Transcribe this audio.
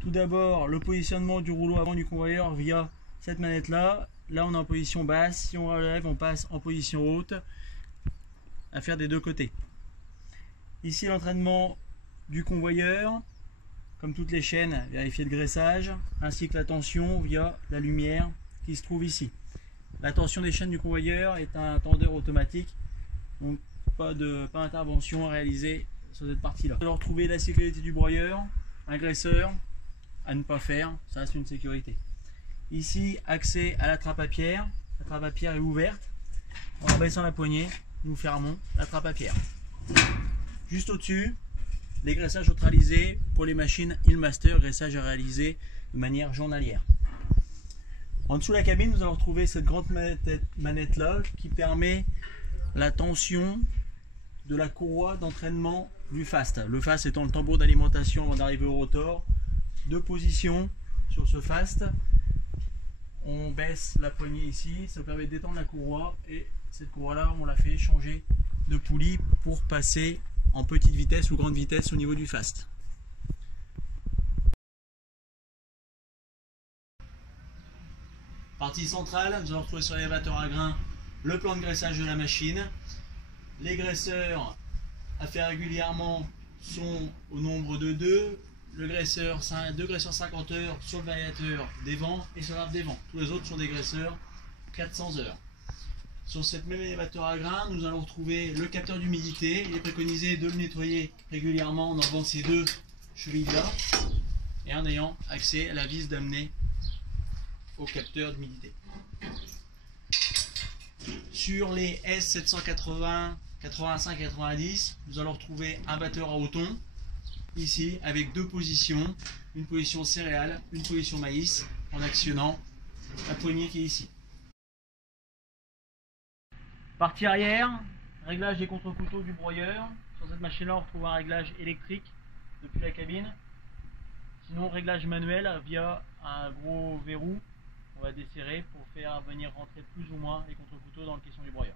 tout d'abord le positionnement du rouleau avant du convoyeur via cette manette là. Là on est en position basse, si on relève on passe en position haute, à faire des deux côtés. Ici l'entraînement du convoyeur, comme toutes les chaînes, vérifier le graissage, ainsi que la tension via la lumière qui se trouve ici. La tension des chaînes du convoyeur est un tendeur automatique, donc pas d'intervention à réaliser sur cette partie là. Vous allez retrouver la sécurité du broyeur, un graisseur à ne pas faire, ça reste une sécurité. Ici, accès à la trappe à pierre. La trappe à pierre est ouverte. En baissant la poignée, nous fermons la trappe à pierre. Juste au-dessus, les graissages neutralisés pour les machines Illmaster, graissage à réaliser de manière journalière. En dessous de la cabine, nous allons retrouver cette grande manette là qui permet la tension de la courroie d'entraînement du FAST. Le FAST étant le tambour d'alimentation avant d'arriver au rotor. Deux positions sur ce FAST. On baisse la poignée ici, ça permet de détendre la courroie et cette courroie là on la fait changer de poulie pour passer en petite vitesse ou grande vitesse au niveau du FAST. Partie centrale, nous allons retrouver sur l'élévateur à grains le plan de graissage de la machine. Les graisseurs à faire régulièrement sont au nombre de 2. Le graisseur, 2 graisseurs 50 heures sur le variateur des vents et sur l'arbre des vents. Tous les autres sont des graisseurs 400 heures. Sur cette même élévateur à grains, nous allons retrouver le capteur d'humidité. Il est préconisé de le nettoyer régulièrement en enlevant ces deux chevilles-là et en ayant accès à la vis d'amener au capteur d'humidité. Sur les S780, 85 et 90, nous allons retrouver un batteur à Othon. Ici avec deux positions, une position céréales, une position maïs, en actionnant la poignée qui est ici. Partie arrière, réglage des contre-couteaux du broyeur. Sur cette machine là on retrouve un réglage électrique depuis la cabine. Sinon réglage manuel via un gros verrou qu'on va desserrer pour faire venir rentrer plus ou moins les contre-couteaux dans le caisson du broyeur.